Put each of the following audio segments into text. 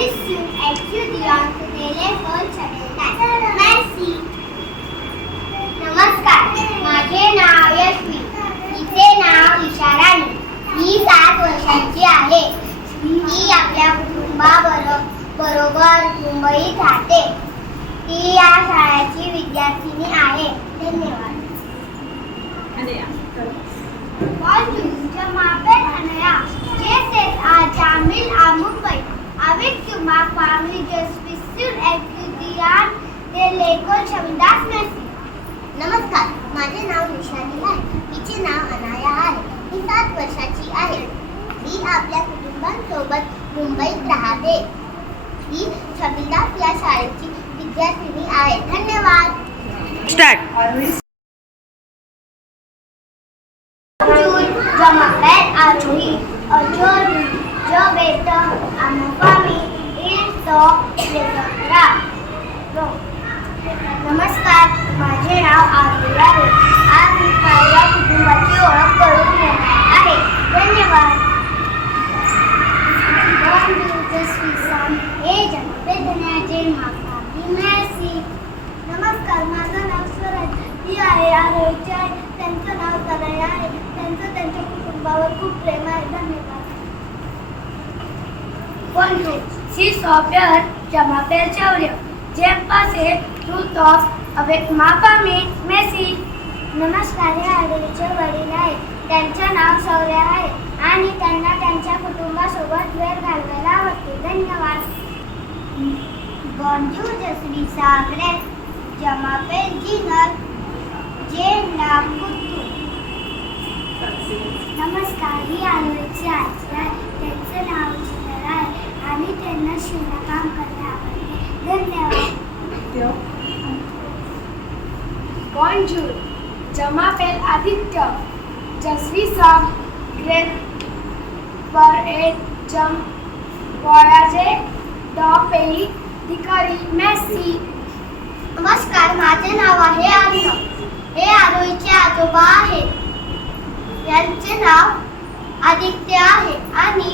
Subsistent Etudiant Téléphone Channel. Merci. नमस्कार, माझे नाव यशवी. हिचे नाव इशाराणी. ही 7 वर्षांची आहे. ती आपल्या कुटुंबाबरोबर मुंबईत राहते. ती या शाळेची विद्यार्थिनी आहे. धन्यवाद. Bonjour, je m'appelle Anaya. Je suis à Jamil à Mumbai. Avec ma famille, je suis étudiante de l'école Shavidas Messi. नमस्कार, माझे नाव निशानी आहे. हिचे नाव अनाया आहे. ही 7 वर्षाची आहे. ही आपल्या कुटुंबासोबत मुंबईत राहते. ही शबिदास या शाळेची विद्यार्थिनी आहे. धन्यवाद. Start. Je m'appelle Arohi. Aujourd'hui, je vais à ma famille. Ils sont les autres. नमस्कार, माझे नाव आरोही आहे. आज मी माझ्या कुटुंबाची ओळख करून घेणार आहे. धन्यवाद. नमस्कार, माझं नाव स्वराज. ही आहे आरोहीची आहे. त्यांचं नाव तनया आहे. त्यांचं त्यांच्या कुटुंबावर खूप प्रेम आहे. धन्यवाद. Bonjour, je m'appelle Jamapel Chaurya. J'ai passé tout temps avec ma famille. Merci. नमस्कार, हे आरोहीचे वडील आहे. त्यांचे नाव शौर्य आहे आणि त्यांना त्यांच्या कुटुंबासोबत वेळ घालवायला आवडते. धन्यवाद. Bonjour, je suis Sagré. Je m'appelle Jinal. जे नाम कुट्टू. नमस्कार, ही आरोहीची आजी आहे. त्यांचं नाव जिनल आहे आणि त्यांना शिवणकाम करणे आवडते. धन्यवाद. Bonjour, je m'appelle Aditya. Je suis en grade pour et voyager dans pays d'Ikari. Merci. नमस्कार, माझे नाव आहे आर्य. हे आरोहीचे आजोबा आहेत. यांचे नाव आदित्य आहे आणि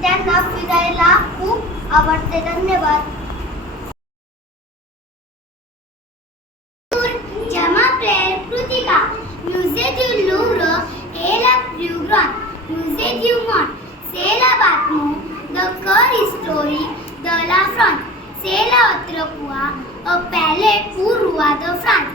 त्यांना फिरायला खूप आवडते. धन्यवाद. Je m'appelle Krutika. Musée du Louvre est la plus grande musée du monde. C'est la bâtiment de cœur historique de la France. C'est la Autrefois un palais pour roi de France.